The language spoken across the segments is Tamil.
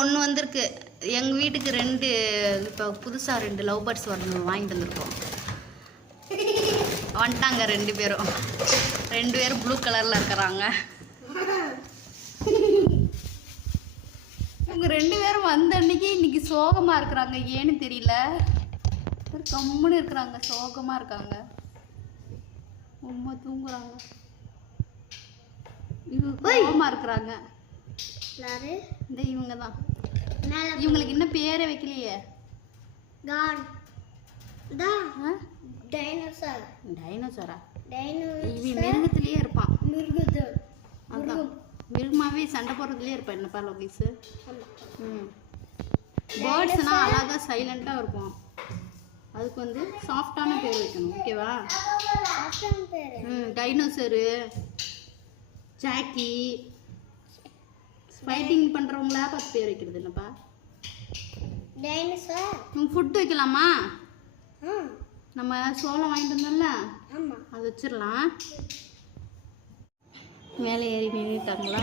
ஒன்று வந்திருக்கு. எங்கள் வீட்டுக்கு 2 இப்போ புதுசாக 2 லவ் பேர்ட்ஸ் வாங்கிட்டு வந்திருக்கோம். வந்துட்டாங்க 2 பேரும். 2 பேரும் ப்ளூ கலரில் இருக்கிறாங்க. இவங்க 2 பேரும் வந்த அன்னைக்கு இன்னைக்கு சோகமாக இருக்கிறாங்க. ஏன்னு தெரியல, கம்முன்னு இருக்கிறாங்க, சோகமாக இருக்காங்க, ரொம்ப தூங்குறாங்க, சோகமாக இருக்கிறாங்க. இந்த இவங்க தான். இவங்களுக்கு இன்னும் பேரே வைக்கலையே. டைனோசரா? மிருகத்திலேயே இருப்பான். மிருகமாவே சண்டை போடுறதுலேயே இருப்பான். என்னப்பா லோகேஷ்? பேர்ட்ஸ்னா அழகாக சைலண்டாக இருக்கும். அதுக்கு வந்து சாஃப்டான பேர் வைக்கணும். ஓகேவா? டைனோசரு, ஜாக்கி, ஃபைட்டிங் பண்ணுறவங்களா பார்த்து பேர் வைக்கிறது. என்னப்பா ஃபுட் வைக்கலாமா? நம்ம சோளம் வாங்கிட்டு வந்தோம்ல, அது வச்சிடலாம். மேலே ஏறி நின்றுட்டாங்களா?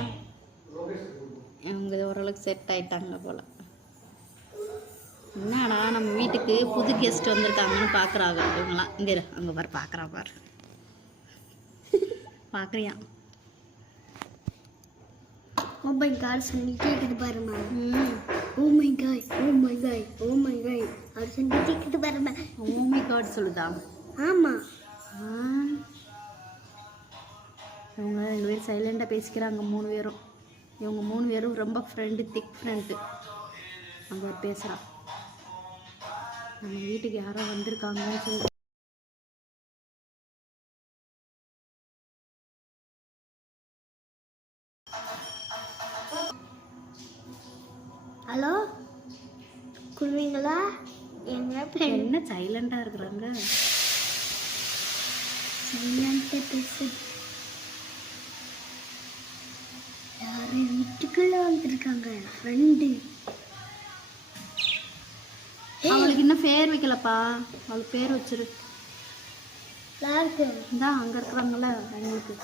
இவங்க ஓரளவுக்கு செட் ஆயிட்டாங்க போல். என்னடா நம்ம வீட்டுக்கு புது கெஸ்ட் வந்திருக்காங்கன்னு பார்க்குறாங்க இவங்களாம். இங்கே அங்கே பாரு, பார்க்குறா பாரு, பார்க்குறியா? Oh my god, சொல்லி கேக்குது பாருமா. Oh my god, oh my god, oh my god. அது சொல்லி கேக்குது பாருமா. Oh my god சொல்லுதா? ஆமா. இவங்க 2 பேரும் சைலண்டாக பேசிக்கிறாங்க. 3 பேரும். இவங்க 3 பேரும் ரொம்ப ஃப்ரெண்டு, திக் ஃப்ரெண்டு. அங்கே பேசுகிறா. நம்ம வீட்டுக்கு யாரோ வந்திருக்காங்கன்னு சொல்லி. ஹலோ, குருவிங்களா? என்ன சைலண்டாக இருக்கிறாங்க? சைலண்டாக பேசு. யாரும் வீட்டுக்குள்ள வந்திருக்காங்க. ஃப்ரெண்டு. அவளுக்கு இன்னும் பேர் வைக்கலப்பா. அவளுக்கு பேர் வச்சிரு. யாருக்கு? இந்தா அங்கே இருக்கிறாங்கள, அவங்களுக்கு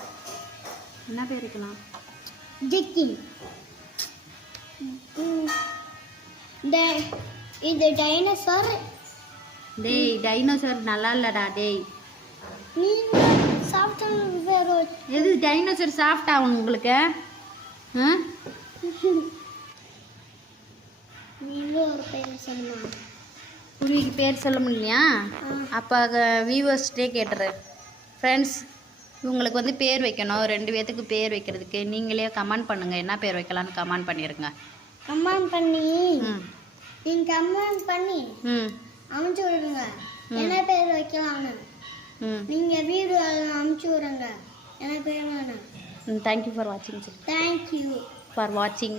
என்ன பேர் வைக்கலாம்? ஜெக்கி. இது டைனோசர். டேய், டைனோசர் நல்லா இல்லடா. டேய், நீ சாப்பிட்டா வேற எது டைனோசர் சாப்பிட்டா உங்களுக்கு? நீங்களும் ஒரு பேர் சொல்லணும். குருவிக்கு பேர் சொல்ல முடியலையா? அப்போ வியூவர்ஸ்டே கேட்டுரு. ஃப்ரெண்ட்ஸ், இவங்களுக்கு வந்து பேர் வைக்கணும். 2 பேர்த்துக்கு பேர் வைக்கிறதுக்கு நீங்களே கமெண்ட் பண்ணுங்கள். என்ன பேர் வைக்கலான்னு கமெண்ட் பண்ணிடுங்க. கமெண்ட் பண்ணி நீங்கள் கமெண்ட் பண்ணி அனுப்பிச்சி விடுங்க. என்ன பேர் வைக்கலாம்னு நீங்கள் வீடியோ அனுப்பிச்சி விடுங்க. என்ன பேர் வேணும்? தேங்க்யூ ஃபார் வாட்சிங். தேங்க்யூ ஃபார் வாட்சிங்.